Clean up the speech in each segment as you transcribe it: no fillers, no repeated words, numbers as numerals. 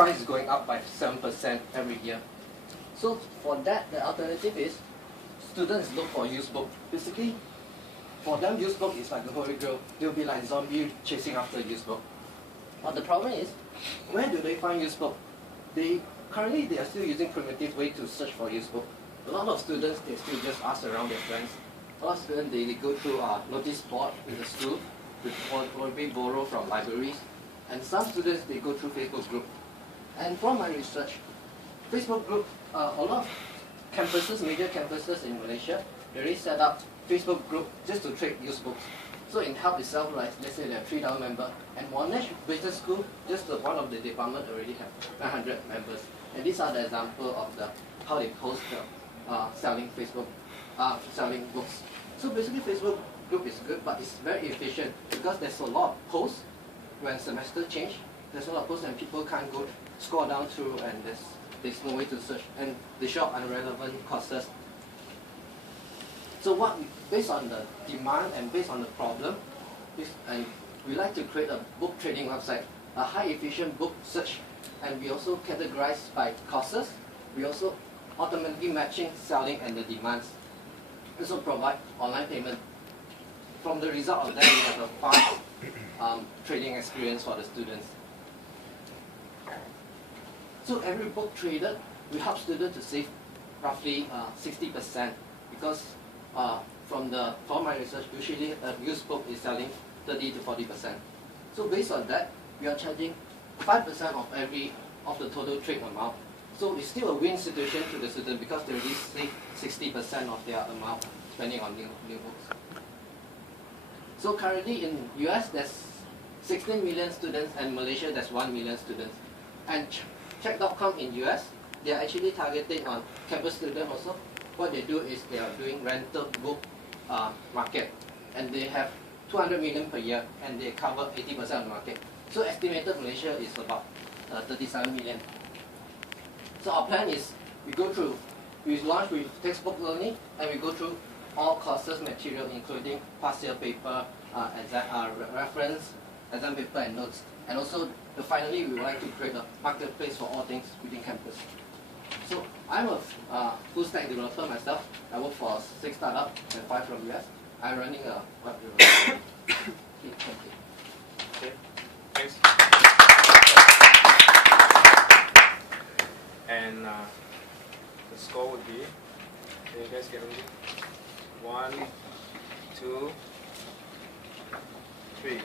price is going up by 7% every year. So for that, the alternative is students look for used book. Basically, for them, used book is like the holy grail. They'll be like zombie chasing after used book. But the problem is, where do they find used book? Currently they are still using primitive way to search for used book. A lot of students, they still just ask around their friends. A lot of students, they go through notice board in the school, or maybe borrow from libraries. And some students, they go through Facebook group. And from my research, Facebook group, a lot of campuses, major campuses in Malaysia, they already set up Facebook group just to trade used books. So in HELP itself, like, let's say there are 3,000 members, and Monash Business School, just one of the department already have 900 members. And these are the example of how they post selling selling books. So basically theFacebook group is good, but it's very efficient because there's a lot of posts when semester change. There's a lot of posts and people can't go scroll down through, and there's no way to search, and they show up irrelevant courses. So based on the demand and based on the problem, and we like to create a book trading website, a high efficient book search, and we also categorize by courses. We also automatically matching selling and the demands. Also provide online payment. From the result of that, we have a fast trading experience for the students. So every book traded, we help students to save roughly 60% because from my research, usually a used book is selling 30 to 40%. So based on that, we are charging 5% of the total trade amount. So it's still a win situation to the student because they already save 60% of their amount spending on new books. So currently in US, there's 16 million students, and Malaysia, there's 1 million students. And Check.com in US, they are actually targeting on campus students also. What they do is they are doing rental book market, and they have 200 million per year, and they cover 80% of the market. So estimated Malaysia is about 37 million. So our plan is we launch with textbook learning, and we go through all courses material, including past year paper, reference, exam paper, and notes. And also, finally, we would like to create a marketplace for all things within campus. So I'm a full stack developer myself. I work for 6 startups and 5 from US. I'm running a web development. Okay, thanks. And the score would be, can you guys get ready? 1, 2, 3.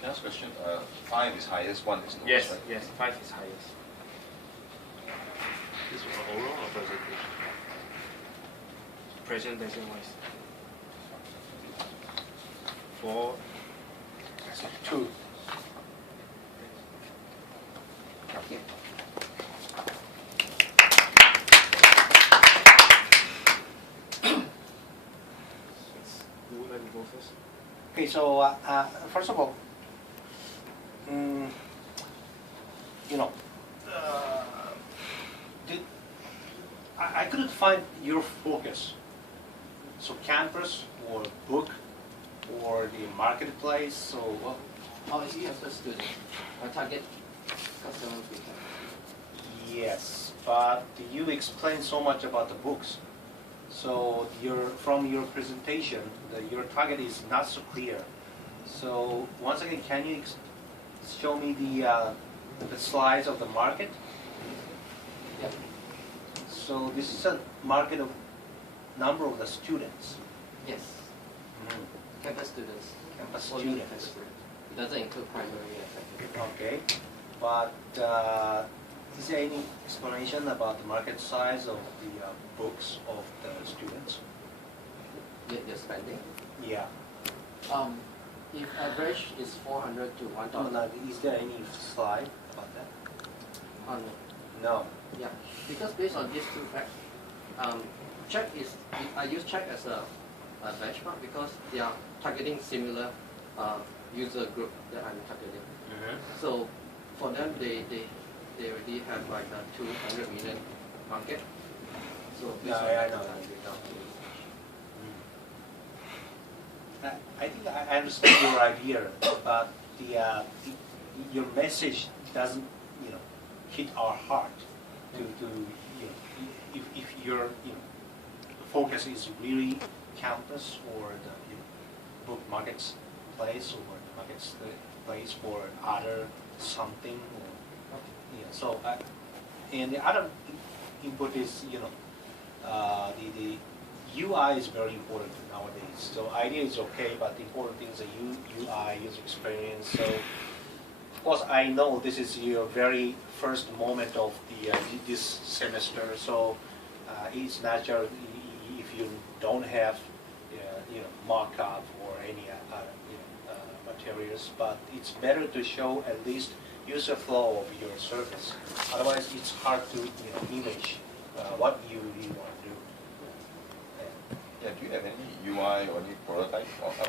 Can I ask a question? 5 is highest, 1 is lowest, Yes, right? yes, 5 is highest. This is oral or presentation? Presentation wise. 4. 2. Okay. Who would like to go first? Okay, so first of all, I couldn't find your focus. So campus or book or the marketplace. So Obviously, as a student, our target customer will be yes, but you explained so much about the books. So from your presentation, your target is not so clear. So once again, can you show me the slides of the market? Yeah. So this is a market of number of the students. Yes. Campus students. Campus Only students. campus students. It doesn't include primary and secondary. Okay, but is there any explanation about the market size of the books of the students? Your spending. Yeah. If average is 400 to 1,000. Is there any slide about that? No. Yeah, because based on these two facts, I use Check as a benchmark because they are targeting similar user group that I'm targeting. So for them, they already have like a 200 million market. So based on that, I know. I think I understand your idea, but your message doesn't, hit our heart to if your, focus is really campus or the book markets place or the markets place for other something or, so and the other input is, the UI is very important nowadays. So idea is okay, but the important thing is the UI, user experience. So of course I know this is your very first moment of this semester, so it's natural if you don't have markup or any materials, but it's better to show at least user flow of your service. Otherwise, it's hard to image what you really want to do. Yeah, do you have any UI or any prototype or how?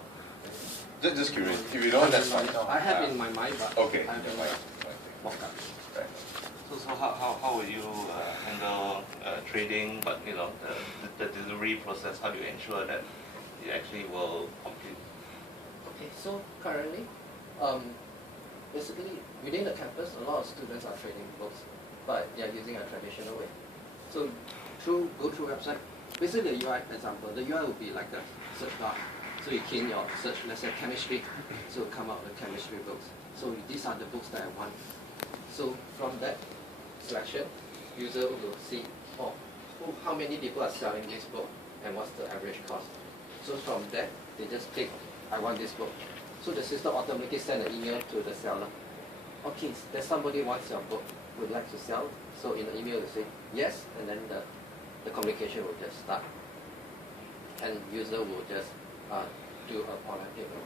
Just curious. If you don't, that's fine. I have in my mind, but Okay. I haven't Right. mock up. Right. So how will you handle trading, but the delivery process? How do you ensure that it actually will complete? Okay, so currently, basically within the campus, a lot of students are trading books, but they are using a traditional way. So go through website. Basically, the UI example, the UI will be like a search bar. So you key in your search, let's say chemistry, so it come out with chemistry books. So these are the books that I want. So from that selection, user will see, how many people are selling this book and what's the average cost. So from that, they just click, I want this book. So the system automatically send an email to the seller. Okay, there's somebody wants your book, would like to sell. So in the email they say yes, and then the communication will just start. And user will just do a online payment.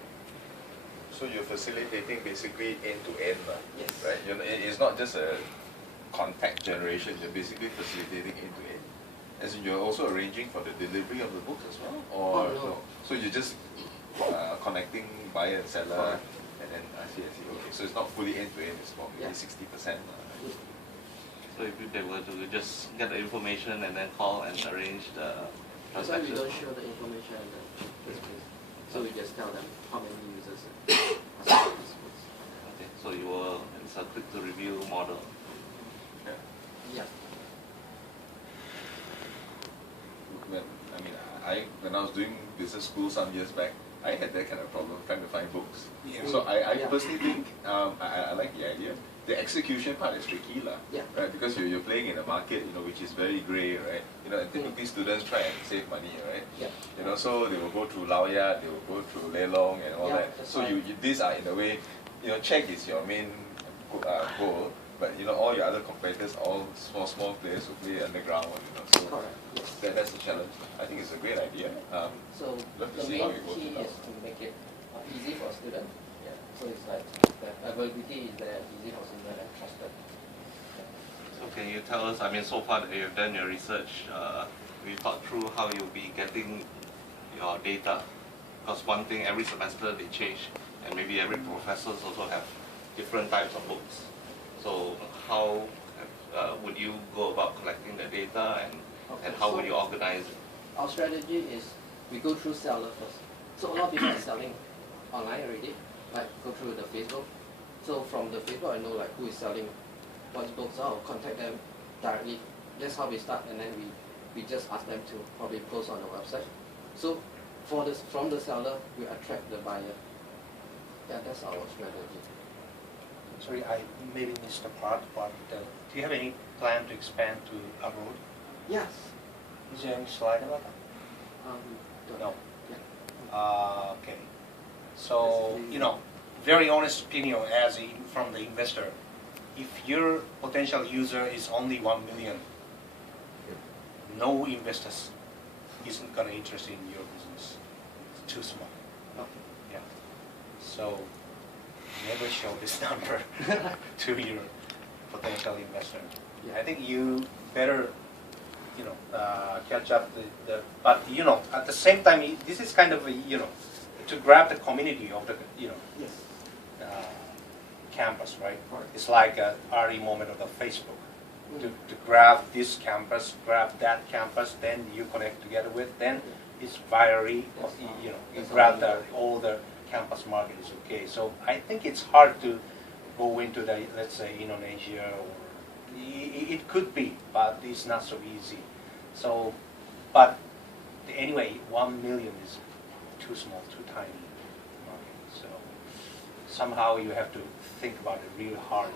So you're facilitating basically end to end, Yes. right? It's not just a contact generation. You're basically facilitating end to end. As in, you're also arranging for the delivery of the books as well, or no. So you're just connecting buyer and seller, Correct. and then I see. Okay, so it's not fully end to end. It's about maybe 60%. So if they were to just get the information and then call and arrange the That's why we transaction. don't show the information in the first place. So we just tell them how many users are selling these books. Okay, so it's a click to review model. Yeah. Yeah. When I was doing business school some years back, I had that kind of problem trying to find books. Yeah. So I Yeah. personally think I like the idea. The execution part is tricky, Yeah. right? Because you're playing in a market, which is very grey, right? And typically students try and save money, right? Yeah. So they will go through Laoya, they will go through Lelong and all Yeah, that. that's So right. these are in a way, check is your main goal, but all your other competitors, all small players who play underground, so Correct. Yes. that's the challenge. I think it's a great idea. So Love to the see how main it works key out. is to make it easy for students. Yeah. So it's like the availability is there, easy for students and trusted. So can you tell us, so far that you've done your research, we thought through how you'll be getting your data. Because one thing, every semester they change, and maybe every professors also have different types of books. So how would you go about collecting the data, and how would you organize it? Our strategy is we go through seller first. So a lot of people are selling online already, like go through the Facebook. So from the Facebook, I know like who is selling what books are, or contact them directly. That's how we start, and then we just ask them to probably post on the website. So from the seller, we attract the buyer. Yeah, that's our strategy. Sorry, I maybe missed a part, but do you have any plan to expand to abroad? Yes. Is there any slide about that? Don't- No. Yeah. Okay. So, very honest opinion from the investor. If your potential user is only 1 million, no investors isn't going to interest in your business. It's too small. Okay. Yeah. So, never show this number to your potential investor. Yeah. I think you better, catch up but at the same time, this is kind of a, to grab the community of the, Yes. campus, right? Right. It's like a early moment of the Facebook. To grab this campus, grab that campus, then you connect together with, then it's virally, Yes. you That's grab all. all the campus market is okay. So I think it's hard to go into the, let's say, Indonesia, or it could be, but it's not so easy. So, but anyway, 1 million is too small, too tiny market. So somehow you have to think about it real hard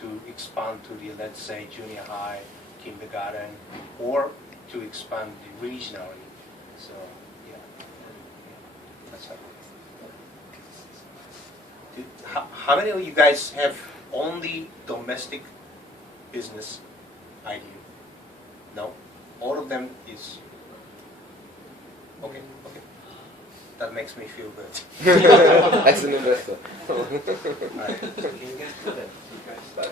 to expand to the, let's say, junior high, kindergarten, or to expand regionally. So yeah, that's how. How many of you guys have only domestic business idea? No? All of them is okay, okay. That makes me feel good. As an investor. All right. Can you guys do that? You guys,